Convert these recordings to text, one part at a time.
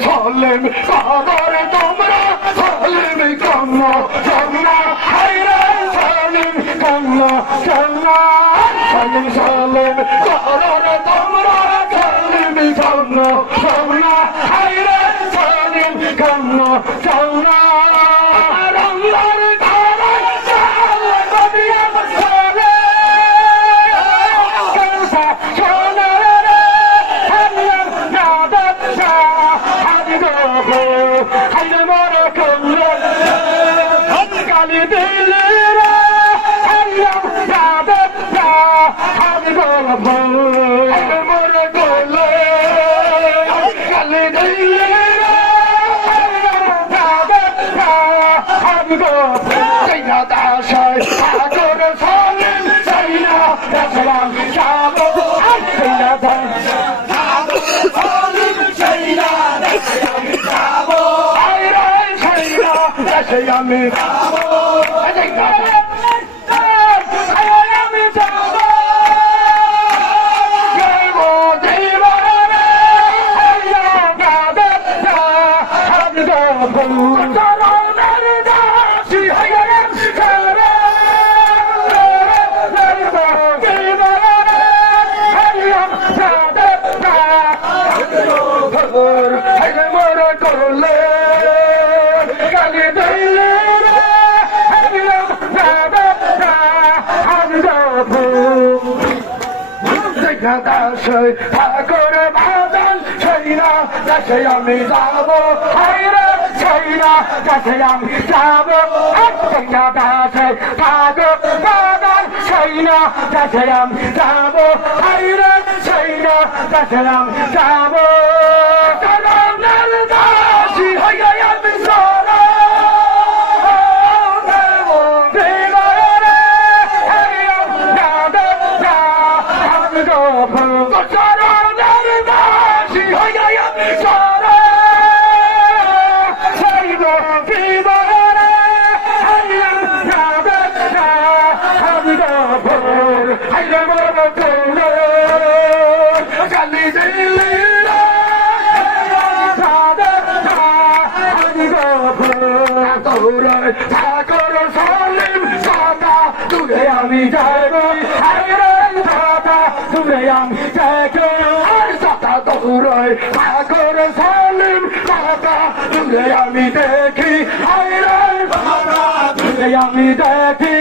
সালেম সালেম কাবার তোমরা সালেম কান্না জান্না হায়রে সালেম কান্না জান্না সালেম সালেম কাবার তোমরা সালেম কান্না জান্না হায়রে সালেম কান্না জান্না আমি ঠাকুর বাদল ছইনা কাছে আমি যাব হায়রে ছইনা কাছে আমি যাব ছইনা কাছে ঠাকুর বাদল ছইনা কাছে আমি যাব হায়রে ছইনা কাছে আমি যাব ঠাকুর সালেম দাদা দূরে আমি যাব দাদা দূরে আমি যাব দাদা দৌড়ে ঠাকুর সালেম দাদা দূরে আমি দেখি দাদা দূরে আমি দেখি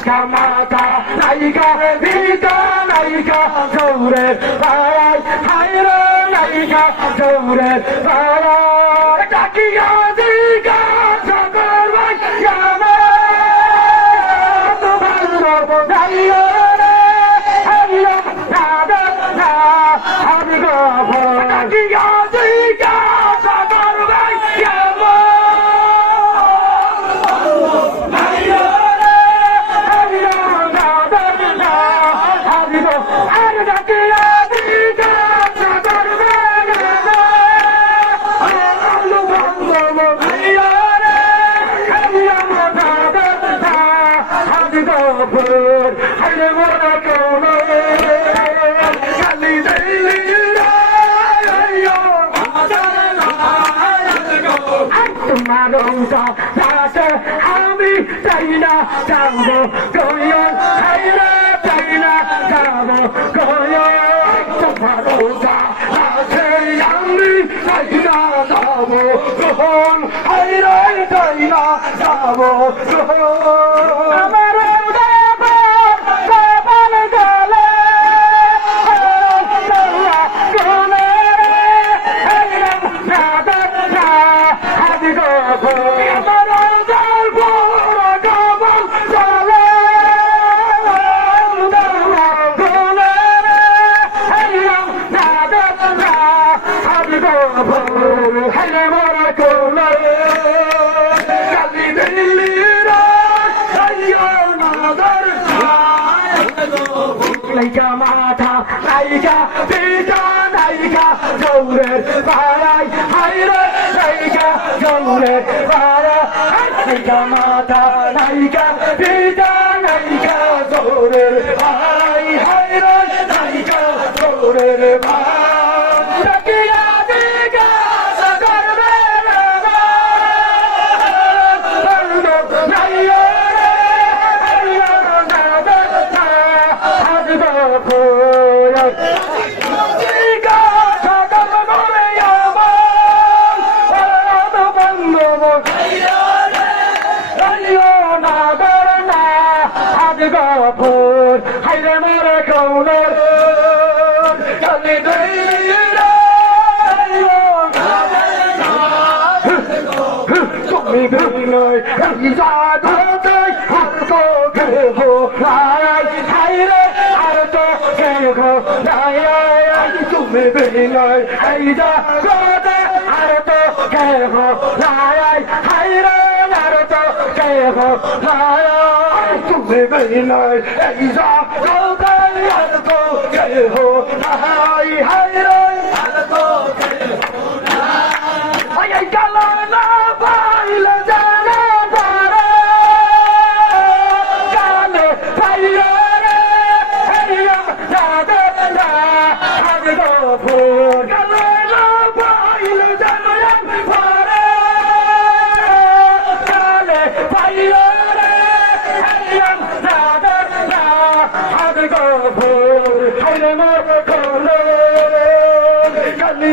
Kamata, Naika, Vita, Naika, Jore, Barai, Haira, Naika, Jore, Barai, Takia, Zika, Sakurai, Yama, Dario, Hario, Nada, Harigo, Takia, Zika, Sakurai, Yama. Come on. China, Jambo, Goyon, Haira, China, Jambo, Goyon, Toparosa, Yangli, China, Jambo, Goyon, Haira, China, Jambo, Goyon. Amarada, Babal Gale, Gole, Haira, Nada, Hadigo, Amarada, Gabal, Gale, Gole, Haira, Nada, Hadigo, Haira, Gole, Galilira, Naika mata, naika pita, naika jore, parai, haire, naika jore, parai, naika mata, naika pita, naika jore, parai, haire, naika jore, parai. Takiya diga, sagar mera na, pardo naiyo. Hayre mara kaunar, kali dayira, tumi binay, isa dotay, harto keho, hayre, harto keho, tumi binay, isa dotay, harto keho, hayre, harto keho, tumi binay, isa dotay, harto keho, hayre, harto keho, ay kalana baila jana para kale paiyare heriya jada na hagdo phur kalana baila jana para kale paiyare heriya jada na hagdo phur hayre mar kole kali